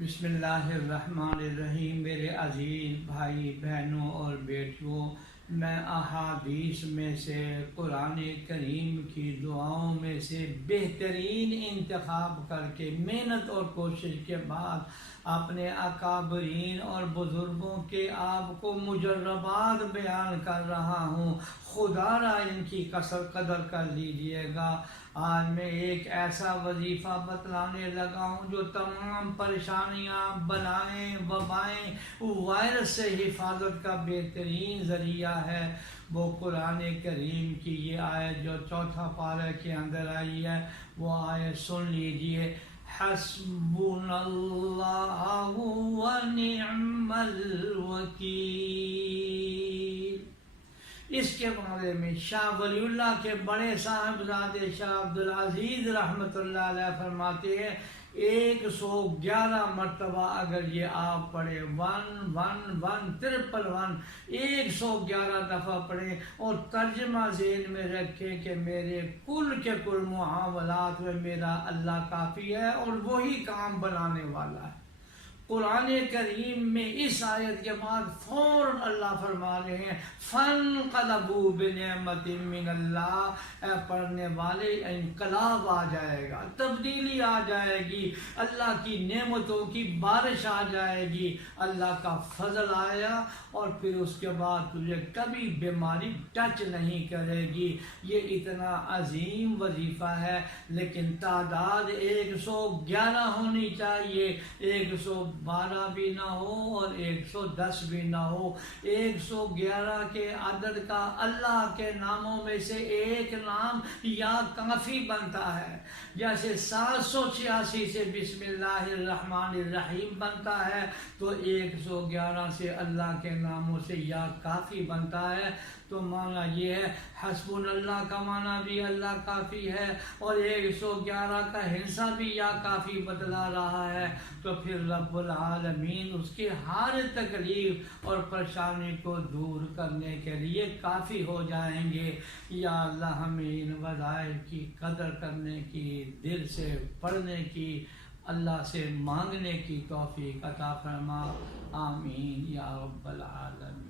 بسم اللہ الرحمن الرحیم۔ میرے عزیز بھائی بہنوں اور بیٹیوں، میں احادیث میں سے قرآن کریم کی دعاؤں میں سے بہترین انتخاب کر کے محنت اور کوشش کے بعد اپنے اکابرین اور بزرگوں کے آپ کو مجربات بیان کر رہا ہوں۔ خدا را ان کی قدر کر لیجئے گا۔ آج میں ایک ایسا وظیفہ بتلانے لگا ہوں جو تمام پریشانیاں، بلائیں، وبائیں، وائرس سے حفاظت کا بہترین ذریعہ ہے۔ وہ قرآن کریم کی یہ آیت جو چوتھا پارہ کے اندر آئی ہے، وہ آیت سن لیجئے۔ حسبنا اللہ ونعم الوکیل۔ اس کے بارے میں شاہ ولی اللہ کے بڑے صاحبزادے شاہ عبدالعزیز رحمۃ اللہ علیہ فرماتے ہیں 111 مرتبہ اگر یہ آپ پڑھیں 111 دفعہ پڑھیں اور ترجمہ ذہن میں رکھیں کہ میرے کل کے کل معاملات میں میرا اللہ کافی ہے اور وہی کام بنانے والا ہے۔ قرآن کریم میں اس آیت کے بعد فوراً اللہ فرما رہے ہیں فَانْقَلَبُوا بِنِعْمَةٍ مِّنَ اللَّهِ۔ اے پڑھنے والے، انقلاب آ جائے گا، تبدیلی آ جائے گی، اللہ کی نعمتوں کی بارش آ جائے گی، اللہ کا فضل آیا اور پھر اس کے بعد تجھے کبھی بیماری ٹچ نہیں کرے گی۔ یہ اتنا عظیم وظیفہ ہے، لیکن تعداد 111 ہونی چاہیے، 112 بھی نہ ہو اور 110 بھی نہ ہو۔ 111 کے عدد کا اللہ کے ناموں میں سے ایک نام یا کافی بنتا ہے، جیسے 786 سے بسم اللہ الرحمن الرحیم بنتا ہے تو 111 سے اللہ کے ناموں سے یا کافی بنتا ہے۔ تو معنی یہ ہے حسبنا اللہ کا معنی بھی اللہ کافی ہے اور 111 کا حصہ بھی یا کافی بتلا رہا ہے، تو پھر رب العالمین اس کی ہر تکلیف اور پریشانی کو دور کرنے کے لیے کافی ہو جائیں گے۔ یا اللہ ہمیں ان وظائف کی قدر کرنے کی، دل سے پڑھنے کی، اللہ سے مانگنے کی توفیق عطا فرما، آمین یا رب العالمین۔